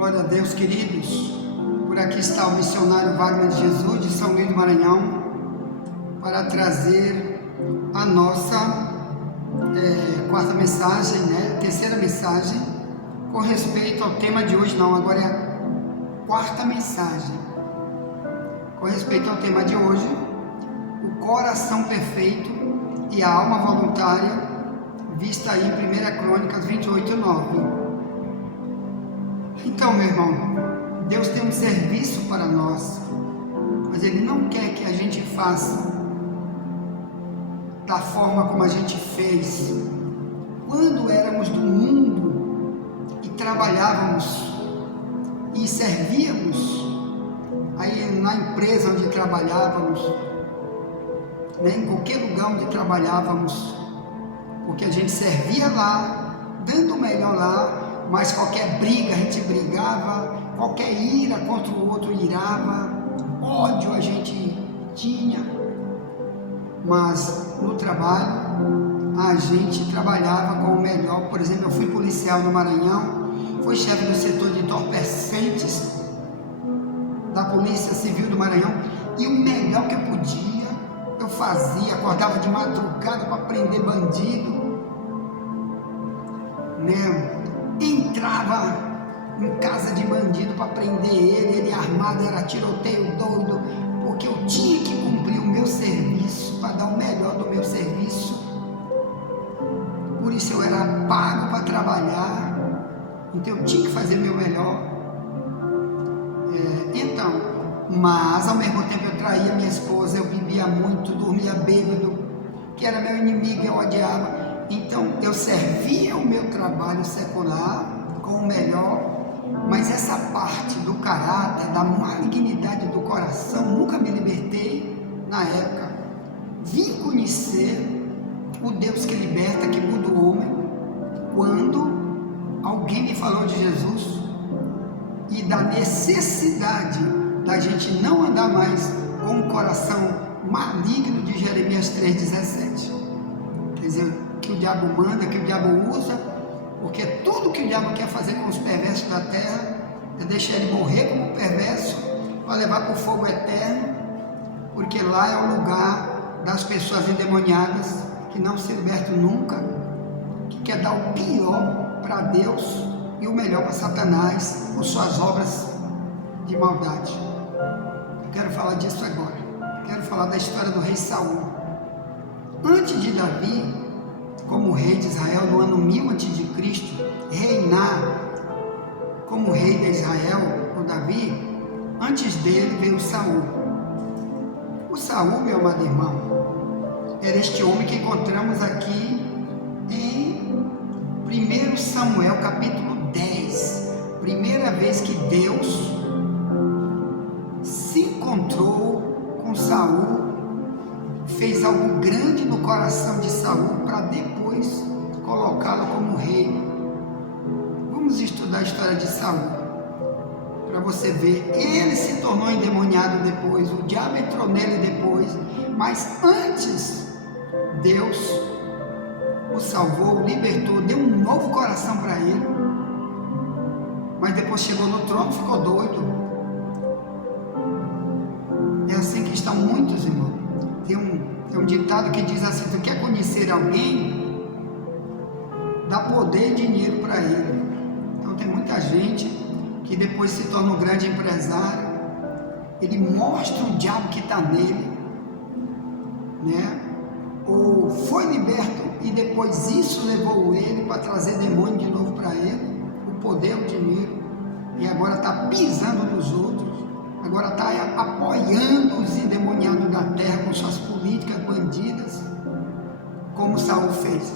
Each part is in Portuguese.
Glória a Deus, queridos. Por aqui está o missionário Wagner de Jesus, de São Luís do Maranhão, para trazer a nossa quarta mensagem, terceira mensagem, com respeito ao tema de hoje. Não, agora é a quarta mensagem. Com respeito ao tema de hoje, o coração perfeito e a alma voluntária, vista aí em 1 Crônicas 28:9. Então, meu irmão, Deus tem um serviço para nós, mas Ele não quer que a gente faça da forma como a gente fez quando éramos do mundo e trabalhávamos e servíamos aí na empresa onde trabalhávamos, em qualquer lugar onde trabalhávamos, porque a gente servia lá, dando o melhor lá, mas qualquer briga a gente brigava, qualquer ira contra o outro irava, ódio a gente tinha, mas no trabalho a gente trabalhava com o melhor. Por exemplo, eu fui policial no Maranhão, fui chefe do setor de entorpecentes da Polícia Civil do Maranhão, e o melhor que eu podia, eu fazia, acordava de madrugada para prender bandido, entrava em casa de bandido para prender ele armado, era tiroteio doido, porque eu tinha que cumprir o meu serviço, para dar o melhor do meu serviço. Por isso eu era pago para trabalhar, então eu tinha que fazer o meu melhor. Mas ao mesmo tempo eu traía minha esposa, eu bebia muito, dormia bêbado, que era meu inimigo, eu odiava. Então eu servia o meu trabalho secular com o melhor, mas essa parte do caráter, da malignidade do coração, nunca me libertei na época. Vim conhecer o Deus que liberta, que muda o homem, quando alguém me falou de Jesus e da necessidade da gente não andar mais com o coração maligno de Jeremias 3,17. Quer dizer, que o diabo manda, que o diabo usa, porque tudo que o diabo quer fazer com os perversos da terra é deixar ele morrer como perverso, para levar para o fogo eterno, porque lá é o lugar das pessoas endemoniadas, que não se libertam nunca, que quer dar o pior para Deus e o melhor para Satanás, por suas obras de maldade. Eu quero falar disso agora. Quero falar da história do rei Saul. Antes de Davi, como rei de Israel, no ano 1000 a.C., reinar como rei de Israel, o Davi, antes dele veio Saul. O Saul, meu amado irmão, era este homem que encontramos aqui em 1 Samuel capítulo 10, primeira vez que Deus se encontrou com Saul, fez algo grande no coração de Saul para depois colocá-lo como rei. Vamos estudar a história de Saul para você ver. Ele se tornou endemoniado depois, o diabo entrou nele depois, mas antes Deus o salvou, o libertou, deu um novo coração para ele, mas depois chegou no trono, ficou doido. É assim que estão muitos, irmãos. Tem um ditado que diz assim: tu quer conhecer alguém, dá poder e dinheiro para ele. Então tem muita gente que depois se torna um grande empresário, ele mostra o diabo que está nele, ou foi liberto e depois isso levou ele para trazer demônio de novo para ele, o poder, o dinheiro, e agora está pisando nos outros. Agora está apoiando os endemoniados da terra com suas políticas bandidas, como Saul fez.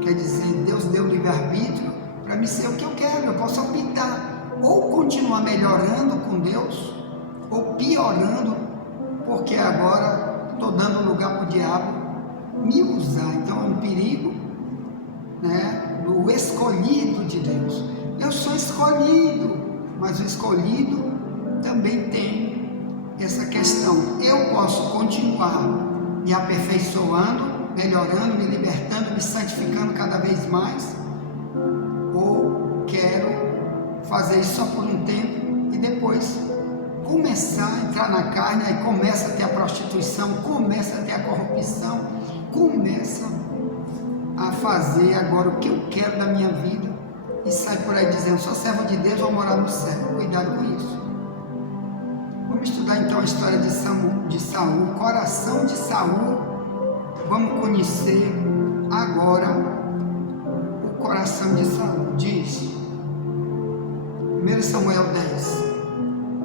Quer dizer, Deus deu livre-arbítrio para me ser o que eu quero. Eu posso optar ou continuar melhorando com Deus, ou piorando, porque agora estou dando lugar para o diabo me usar. Então é um perigo, do escolhido de Deus. Eu sou escolhido, mas o escolhido também tem essa questão. Eu posso continuar me aperfeiçoando, melhorando, me libertando, me santificando cada vez mais, ou quero fazer isso só por um tempo e depois começar a entrar na carne, aí começa a ter a prostituição, começa a ter a corrupção, começa a fazer agora o que eu quero da minha vida e sai por aí dizendo, sou servo de Deus, vou morar no céu. Cuidado com isso. Vamos estudar então a história de Saul, o coração de Saul. Vamos conhecer agora o coração de Saul. Diz 1 Samuel 10.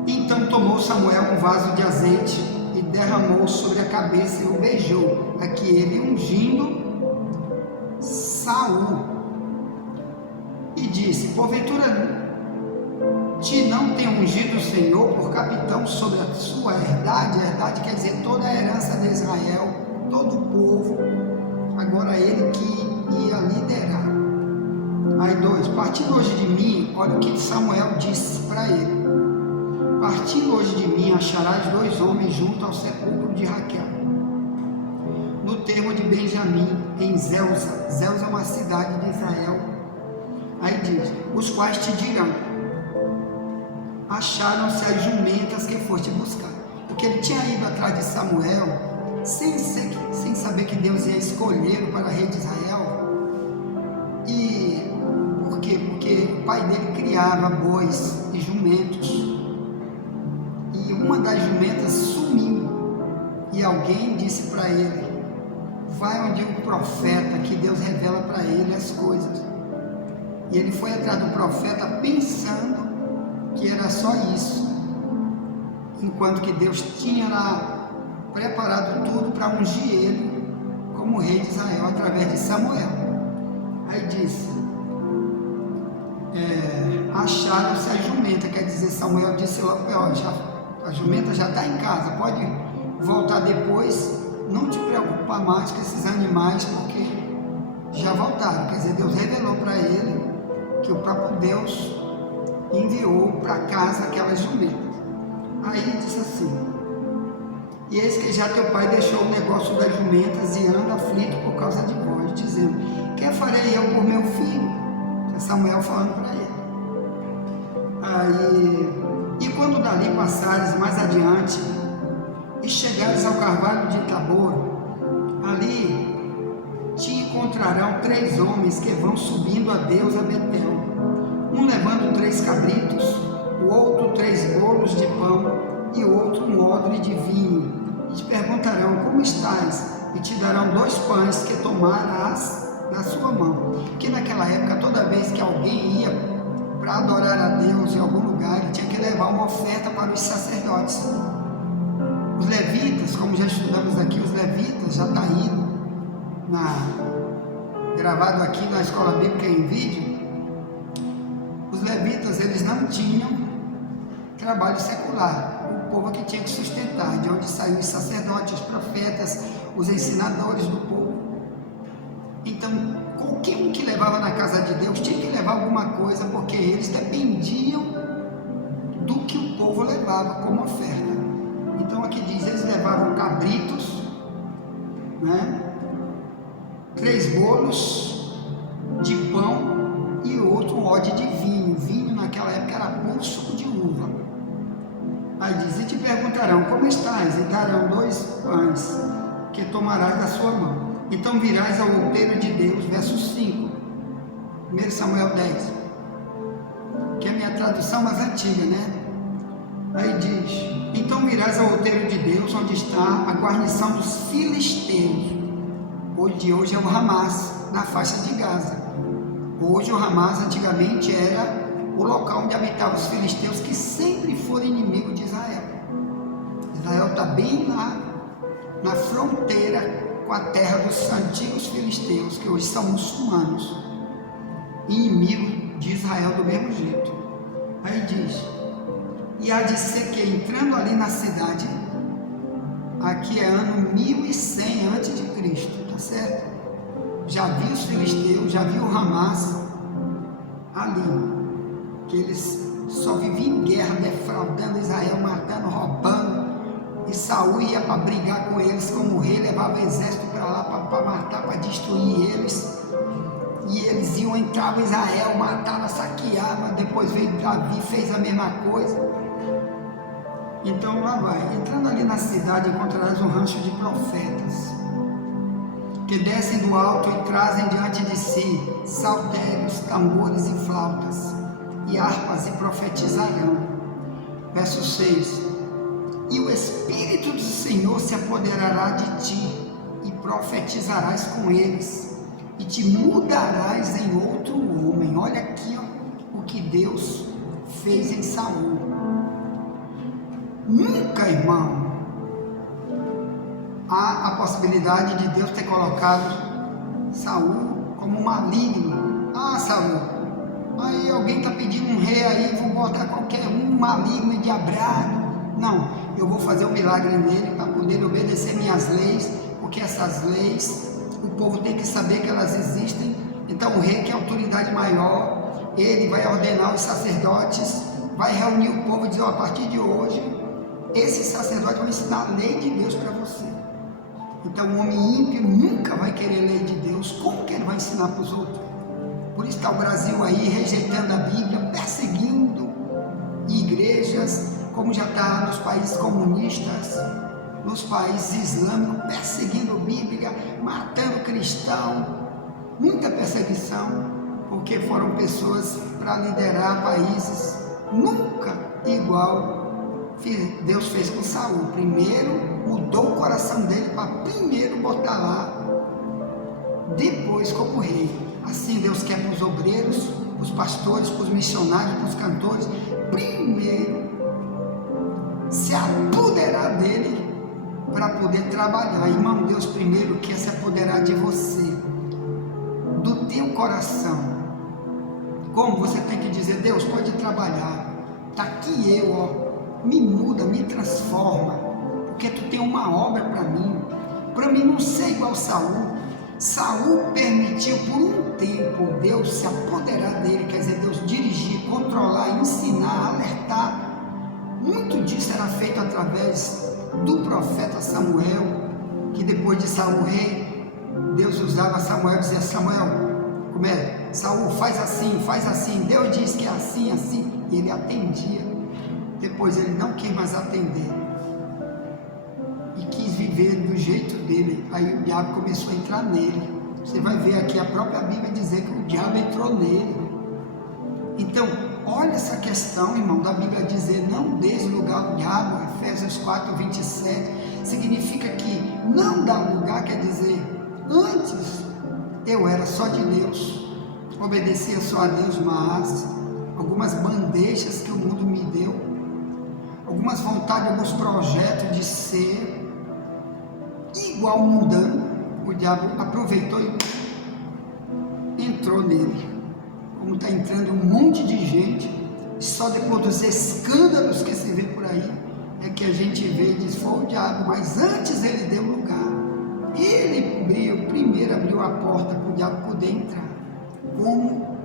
Então tomou Samuel um vaso de azeite e derramou sobre a cabeça e o beijou. Aqui ele ungindo Saul. E disse, porventura te não tem ungido o Senhor por capitão sobre a sua herdade? A herdade quer dizer toda a herança de Israel, todo o povo. Agora ele que ia liderar. Aí 2, partindo hoje de mim, olha o que Samuel disse para ele. Partindo hoje de mim, acharás 2 homens junto ao sepulcro de Raquel, no termo de Benjamim, em Zelza. Zelza é uma cidade de Israel. Aí diz, os quais te dirão, acharam-se as jumentas que foste buscar. Porque ele tinha ido atrás de Samuel, sem saber que Deus ia escolhê-lo para rei de Israel. E por quê? Porque o pai dele criava bois e jumentos. E uma das jumentas sumiu. E alguém disse para ele, vai onde o profeta, que Deus revela para ele as coisas. E ele foi atrás do profeta pensando que era só isso, enquanto que Deus tinha lá preparado tudo para ungir ele como rei de Israel através de Samuel. Aí disse, acharam-se a jumenta, quer dizer, Samuel disse logo, a jumenta já está em casa, pode voltar depois, não te preocupar mais com esses animais, porque já voltaram. Quer dizer, Deus revelou para ele que o próprio Deus enviou para casa aquelas jumentas. Aí ele disse assim, e eis que já teu pai deixou o negócio das jumentas e anda aflito por causa de vós, dizendo, que farei eu por meu filho? É Samuel falando para ele. Aí, e quando dali passares mais adiante e chegares ao carvalho de Tabor, ali te encontrarão 3 homens que vão subindo a Deus a Betel, um levando 3 cabritos, o outro 3 bolos de pão e o outro um odre de vinho, e te perguntarão, como estás? E te darão 2 pães que tomarás na sua mão. Que naquela época, toda vez que alguém ia para adorar a Deus em algum lugar, ele tinha que levar uma oferta para os sacerdotes. Os levitas, como já estudamos aqui, os levitas, já está aí gravado aqui na escola bíblica em vídeo. Os levitas, eles não tinham trabalho secular, o povo que tinha que sustentar, de onde saíam os sacerdotes, os profetas, os ensinadores do povo. Então, qualquer um que levava na casa de Deus tinha que levar alguma coisa, porque eles dependiam do que o povo levava como oferta. Então aqui diz, eles levavam cabritos, né? 3 bolos de pão e outro um odre de vinho. Vinho naquela época era puro suco de uva. Aí diz, e te perguntarão, como estás? E darão 2 pães que tomarás da sua mão. Então virás ao outeiro de Deus, verso 5, 1 Samuel 10, que é a minha tradução mais antiga, né? Aí diz, então virás ao outeiro de Deus, onde está a guarnição dos filisteus. Hoje é o Hamas, na faixa de Gaza. Hoje o Hamas antigamente era o local onde habitavam os filisteus, que sempre foram inimigos de Israel. Israel está bem na fronteira com a terra dos antigos filisteus, que hoje são muçulmanos, inimigos de Israel do mesmo jeito. Aí diz, e há de ser que entrando ali na cidade, aqui é ano 1100 a.C., tá certo? Já vi os filisteus, já vi o Hamas ali, que eles só viviam em guerra, defraudando Israel, matando, roubando. E Saul ia para brigar com eles como rei, levava o exército para lá para matar, para destruir eles. e eles iam, entravam em Israel, matavam, saqueavam, depois veio Davi, fez a mesma coisa. Então lá vai, entrando ali na cidade encontrarás um rancho de profetas, que descem do alto e trazem diante de si saltérios, tambores e flautas, e harpas, e profetizarão. Verso 6: E o Espírito do Senhor se apoderará de ti, e profetizarás com eles, e te mudarás em outro homem. Olha aqui, ó, o que Deus fez em Saul. Nunca, irmão, há a possibilidade de Deus ter colocado Saul como maligno. Ah, Saul, aí alguém está pedindo um rei aí, vou botar qualquer um maligno e diabrado. Não, eu vou fazer um milagre nele para poder obedecer minhas leis, porque essas leis, o povo tem que saber que elas existem. Então o rei, que é a autoridade maior, ele vai ordenar os sacerdotes, vai reunir o povo e dizer, ó, a partir de hoje, esse sacerdote vai ensinar a lei de Deus para você. Então o homem ímpio nunca vai querer a lei de Deus. Como que ele vai ensinar para os outros? Por isso está o Brasil aí rejeitando a Bíblia, perseguindo igrejas, como já está nos países comunistas, nos países islâmicos, perseguindo a Bíblia, matando cristão, muita perseguição, porque foram pessoas para liderar países, nunca igual Deus fez com Saul. Primeiro mudou o coração dele para primeiro botar lá, depois como rei. Assim Deus quer para os obreiros, para os pastores, para os missionários, para os cantores, primeiro se apoderar dele para poder trabalhar. Irmão, Deus primeiro quer se apoderar de você, do teu coração. Como você tem que dizer, Deus pode trabalhar, está aqui eu, ó, me muda, me transforma, porque tu tem uma obra para mim não ser igual Saul. Saul permitiu por um tempo Deus se apoderar dele, quer dizer, Deus dirigir, controlar, ensinar, alertar. Muito disso era feito através do profeta Samuel, que depois de Saul rei, Deus usava Samuel e dizia, Samuel, como é? Saul, faz assim, Deus diz que é assim, assim, e ele atendia. Depois ele não quis mais atender e quis viver do jeito dele. Aí o diabo começou a entrar nele. Você vai ver aqui a própria Bíblia dizer que o diabo entrou nele. Então, olha essa questão, irmão, da Bíblia dizer não dês lugar ao diabo, Efésios 4, 27, significa que não dar lugar, quer dizer, antes eu era só de Deus, obedecia só a Deus, mas algumas bandejas que o mundo me deu, algumas vontades, alguns projetos de ser igual ao mundano, o diabo aproveitou e entrou nele. Como está entrando um monte de gente, só depois dos escândalos que se vê por aí, é que a gente vê e diz, foi o diabo, mas antes ele deu lugar. Ele primeiro abriu a porta para o diabo poder entrar. Como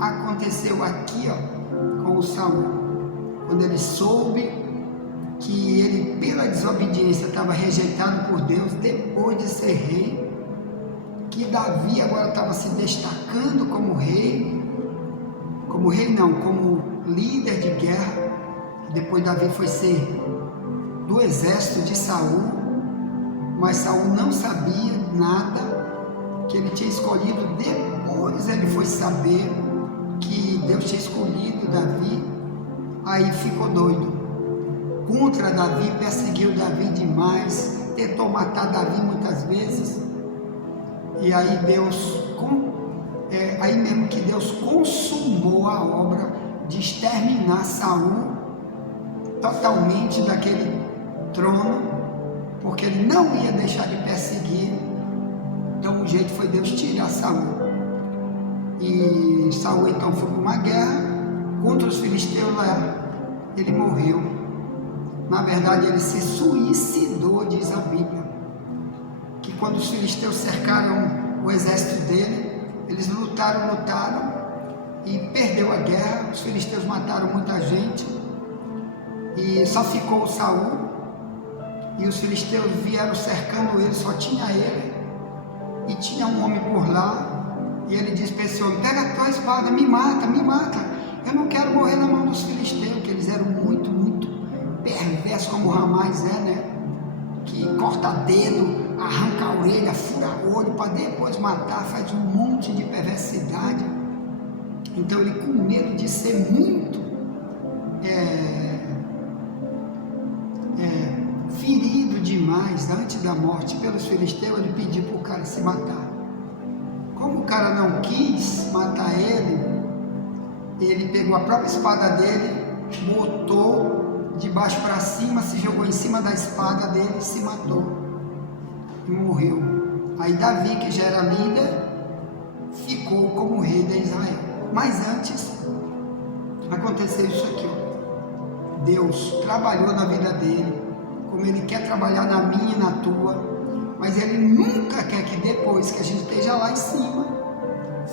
aconteceu aqui, ó, com o Saul, quando ele soube que ele, pela desobediência, estava rejeitado por Deus, depois de ser rei, que Davi agora estava se destacando como como líder de guerra. Depois Davi foi ser do exército de Saul, mas Saul não sabia nada que ele tinha escolhido. Depois ele foi saber que Deus tinha escolhido Davi, aí ficou doido contra Davi, perseguiu Davi demais, tentou matar Davi muitas vezes, e aí aí mesmo que Deus consumou a obra de exterminar Saul totalmente daquele trono, porque ele não ia deixar de perseguir. Então o jeito foi Deus tirar Saul, e Saul então foi para uma guerra contra os filisteus lá, ele morreu. Na verdade ele se suicidou, diz a Bíblia, que quando os filisteus cercaram o exército dele, eles lutaram e perdeu a guerra. Os filisteus mataram muita gente e só ficou Saul, e os filisteus vieram cercando ele, só tinha ele, e tinha um homem por lá, E ele diz para esse homem: pega a tua espada, me mata, me mata. Eu não quero morrer na mão dos filisteus, que eles eram muito, muito perversos, como o Ramais é, né? Que corta dedo, arranca a orelha, fura olho, para depois matar, faz um monte de perversidade. Então ele, com medo de ser muito ferido demais antes da morte pelos filisteus, ele pediu para o cara se matar. Como o cara não quis matar ele pegou a própria espada dele, botou de baixo para cima, se jogou em cima da espada dele e se matou e morreu. Aí Davi, que já era líder, ficou como rei de Israel. Mas antes aconteceu isso aqui, ó. Deus trabalhou na vida dele, como ele quer trabalhar na minha e na tua, mas ele nunca quer que depois que a gente esteja lá em cima,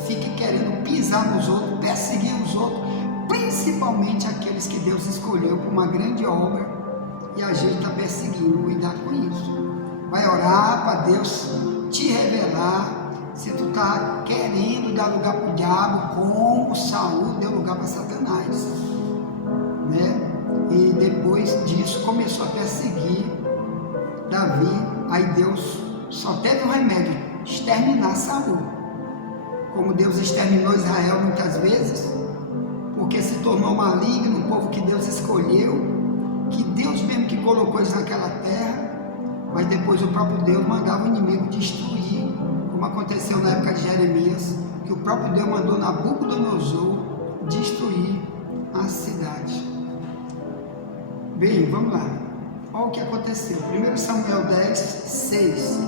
fique querendo pisar nos outros, perseguir os outros, principalmente aqueles que Deus escolheu para uma grande obra, e a gente está perseguindo. Cuidado com isso. Vai orar para Deus te revelar se tu está querendo dar lugar para o diabo, como Saul deu lugar para Satanás, né? E depois disso começou a perseguir Davi. Aí Deus só teve um remédio: exterminar Saul. Como Deus exterminou Israel muitas vezes, porque se tornou maligno o povo que Deus escolheu, que Deus mesmo que colocou eles naquela terra, mas depois o próprio Deus mandava o inimigo destruir, como aconteceu na época de Jeremias, que o próprio Deus mandou Nabucodonosor destruir a cidade. Bem, vamos lá. Olha o que aconteceu. 1 Samuel 10, 6.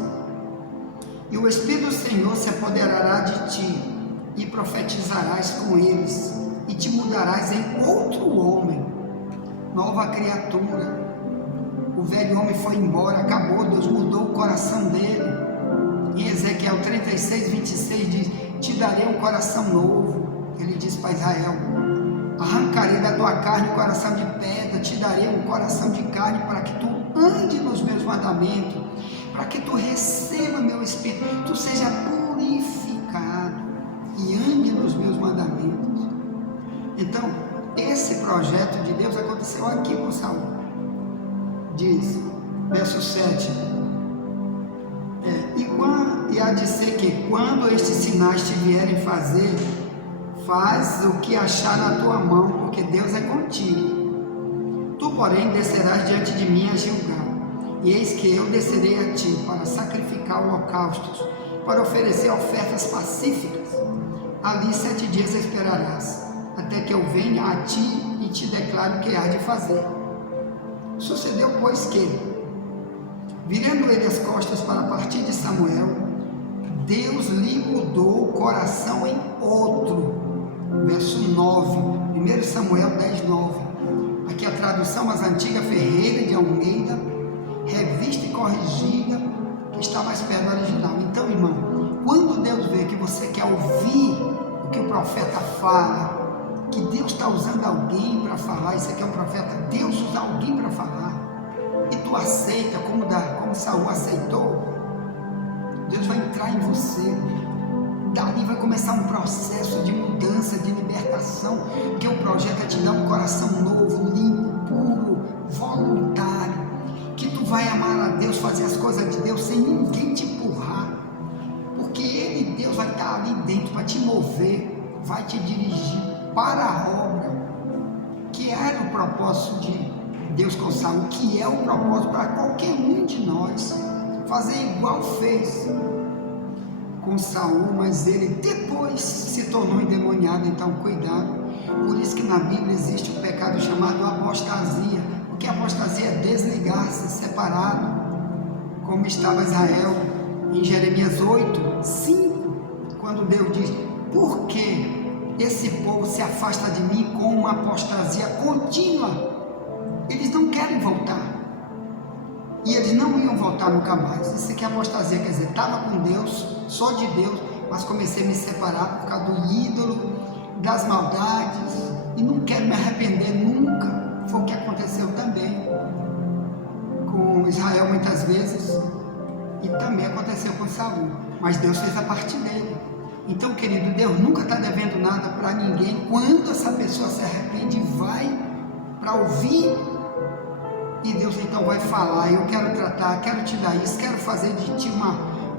E o Espírito do Senhor se apoderará de ti, e profetizarás com eles, e te mudarás em outro homem, nova criatura. O velho homem foi embora, acabou, Deus mudou o coração dele. Em Ezequiel 36, 26 diz: te darei um coração novo. Ele diz para Israel: arrancarei da tua carne o coração de pedra, te darei um coração de carne, para que tu ande nos meus mandamentos, para que tu receba meu Espírito, tu seja purificado e ande nos meus mandamentos. Então, esse projeto de Deus aconteceu aqui com Saul. Diz, verso 7, e há de ser que quando estes sinais te vierem fazer, faz o que achar na tua mão, porque Deus é contigo. Tu, porém, descerás diante de mim a Gilgal, e eis que eu descerei a ti para sacrificar holocaustos, para oferecer ofertas pacíficas. Ali 7 dias esperarás, até que eu venha a ti e te declare o que há de fazer. Sucedeu, pois, que, virando ele as costas para partir de Samuel, Deus lhe mudou o coração em outro. Verso 9, 1 Samuel 10, 9. Aqui a tradução mais antiga, Ferreira de Almeida, revista e corrigida, que está mais perto do original. Então, irmão, quando Deus vê que você quer ouvir o que o profeta fala, que Deus está usando alguém para falar, isso aqui é um profeta, Deus usa alguém para falar, e tu aceita, como Saul aceitou, Deus vai entrar em você. Dali vai começar um processo de mudança, de libertação, porque o projeto é te dar um coração novo, limpo, puro, voluntário, que tu vai amar a Deus, fazer as coisas de Deus sem ninguém te empurrar, porque Ele, Deus, vai estar ali dentro para te mover, vai te dirigir para a obra, que era o propósito de Deus com Saul, que é o propósito para qualquer um de nós, fazer igual fez com Saul, mas ele depois se tornou endemoniado. Então cuidado. Por isso que na Bíblia existe um pecado chamado apostasia. O que é apostasia? É desligar-se, separado, como estava Israel em Jeremias 8, 5, quando Deus diz: por que esse povo se afasta de mim com uma apostasia contínua? Eles não querem voltar, e eles não iam voltar nunca mais. Isso aqui é apostasia, quer dizer, estava com Deus, só de Deus, mas comecei a me separar por causa do ídolo, das maldades, e não quero me arrepender nunca. Foi o que aconteceu também com Israel muitas vezes, e também aconteceu com Saul, mas Deus fez a parte dele. Então, querido, Deus nunca está devendo nada para ninguém. Quando essa pessoa se arrepende, vai para ouvir, e Deus então vai falar: eu quero tratar, quero te dar isso, quero fazer de ti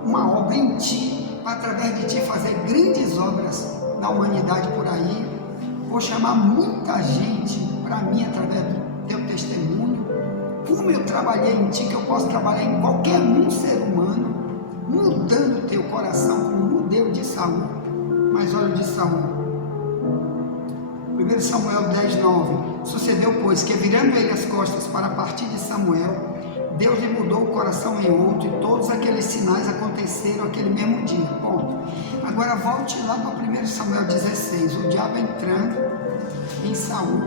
uma obra em ti, para através de ti fazer grandes obras na humanidade por aí. Vou chamar muita gente para mim através do teu testemunho. Como eu trabalhei em ti, que eu posso trabalhar em qualquer ser humano, mudando o teu coração, como mudei o de Saul. Mas olha o de Saul. 1 Samuel 10:9. Sucedeu, pois, que virando ele as costas para partir de Samuel, Deus lhe mudou o coração em outro, e todos aqueles sinais aconteceram aquele mesmo dia. Ponto. Agora volte lá para 1 Samuel 16, o diabo entrando em Saul.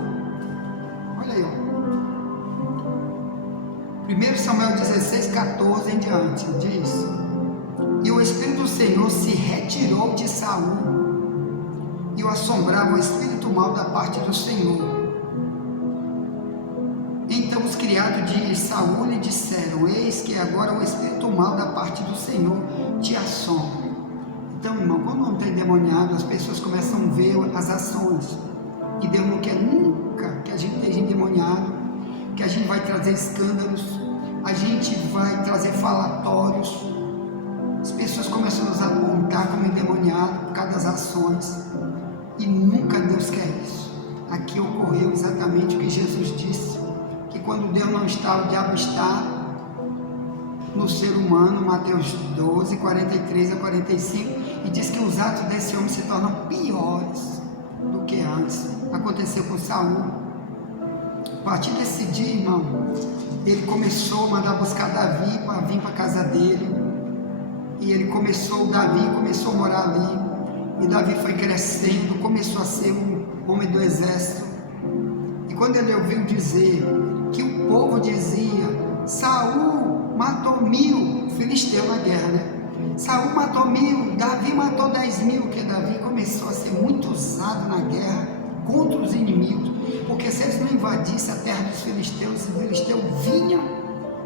Olha aí, ó. 1 Samuel 16, 14 em diante, diz: e o Espírito do Senhor se retirou de Saul, e o assombrava o espírito mau da parte do Senhor. Então os criados de Saul lhe disseram: eis que agora o espírito mau da parte do Senhor te assombra. Então, irmão, quando não tem endemoniado, as pessoas começam a ver as ações, e Deus não quer nunca que a gente esteja endemoniado, que a gente vai trazer escândalos, a gente vai trazer falatórios. As pessoas começam a nos apontar como endemoniado por causa das ações, e nunca Deus quer isso. Aqui ocorreu exatamente o que Jesus disse, que quando Deus não está, o diabo está no ser humano. Mateus 12, 43 a 45, e diz que os atos desse homem se tornam piores do que antes. Aconteceu com Saul. A partir desse dia, irmão, ele começou a mandar buscar Davi para vir para a casa dele, e Davi começou a morar ali, e Davi foi crescendo, começou a ser um homem do exército. E quando ele ouviu dizer que o povo dizia: Saul matou 1000 filisteus na guerra, né? Saul matou 1000, Davi matou 10.000, porque Davi começou a ser muito usado na guerra contra os inimigos, porque se eles não invadissem a terra dos filisteus, os filisteus vinham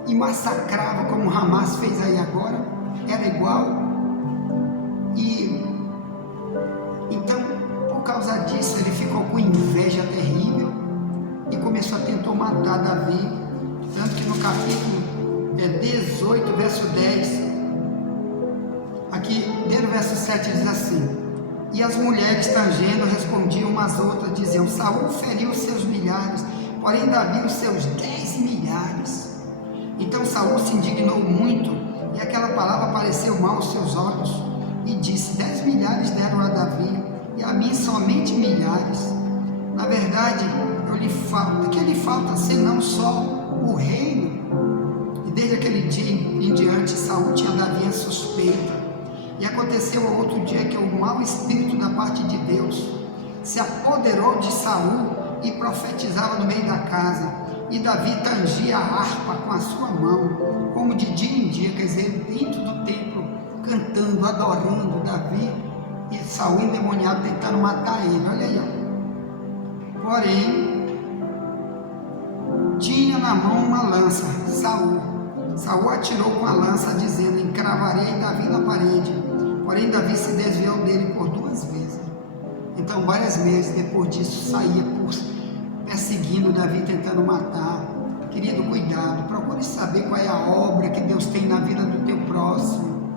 e massacravam, como Hamas fez aí agora, era igual. E então, por causa disso, ele ficou com inveja terrível e começou a tentar matar Davi. Tanto que no capítulo 18, verso 10, aqui dentro do verso 7 diz assim: e as mulheres tangendo respondiam umas às outras, diziam: Saul feriu os seus milhares, porém Davi os seus 10 milhares. Então Saul se indignou muito, e aquela palavra pareceu mal aos seus olhos, e disse: 10 milhares deram a Davi, e a mim somente milhares. Na verdade, que lhe falta senão só o reino? E desde aquele dia em diante, Saul tinha Davi em suspeita. E aconteceu outro dia que o mau espírito da parte de Deus se apoderou de Saul e profetizava no meio da casa. E Davi tangia a harpa com a sua mão, como de dia em dia, quer dizer, dentro do templo, cantando, adorando Davi, e Saul endemoniado tentando matar ele. Olha aí, ó. Porém, tinha na mão uma lança, Saul atirou com a lança, dizendo: encravarei Davi na parede. Porém Davi se desviou dele por 2 vezes. Então várias vezes depois disso saía perseguindo Davi, tentando matar. Querido, cuidado, procure saber qual é a obra que Deus tem na vida do teu próximo.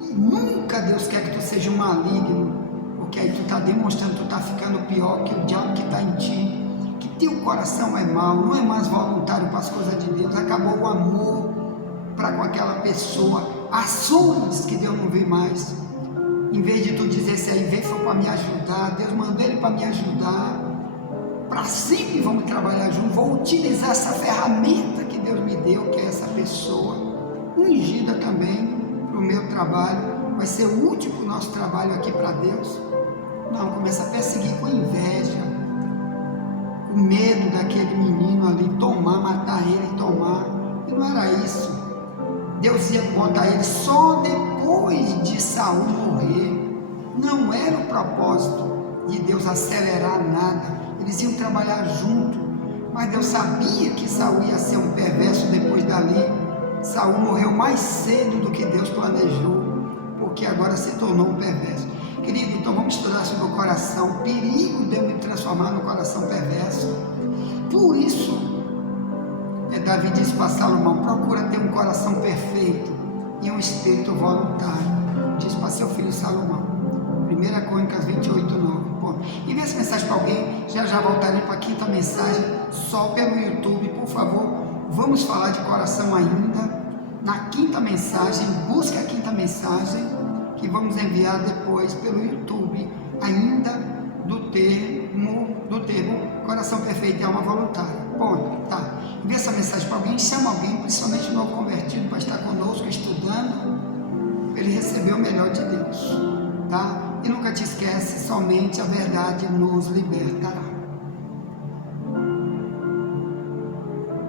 E nunca Deus quer que tu seja um maligno, porque aí tu está demonstrando que tu está ficando pior que o diabo que está em ti, que teu coração é mau, não é mais voluntário para as coisas de Deus, acabou o amor para com aquela pessoa, ações que Deus não vê mais. Em vez de tu dizer: se aí veio foi para me ajudar, Deus mandou ele para me ajudar, para sempre vamos trabalhar juntos, vou utilizar essa ferramenta que Deus me deu, que é essa pessoa, ungida também para o meu trabalho, vai ser útil para o nosso trabalho aqui para Deus. Não, começa a perseguir com inveja, com medo daquele menino ali, matar ele e tomar. E não era isso. Deus ia botar ele só depois de Saul morrer. Não era o propósito de Deus acelerar nada. Eles iam trabalhar junto, mas Deus sabia que Saul ia ser um perverso depois dali. Saul morreu mais cedo do que Deus planejou, porque agora se tornou um perverso. Querido, então vamos estudar sobre o coração, o perigo de eu me transformar no coração perverso. Por isso, Davi disse para Salomão: procura ter um coração perfeito e um espírito voluntário. Diz para seu filho Salomão. 1 Crônicas 28, 9. Bom, envie essa mensagem para alguém. Já voltarei para a quinta mensagem, só pelo YouTube, por favor. Vamos falar de coração ainda. Na quinta mensagem, busque a quinta mensagem, que vamos enviar depois pelo YouTube, ainda do termo coração perfeito e alma voluntária. Bom, tá. Envie essa mensagem para alguém, chama alguém, principalmente o novo convertido, para estar conosco, estudando, ele recebeu o melhor de Deus, tá? E nunca te esquece, somente a verdade nos libertará.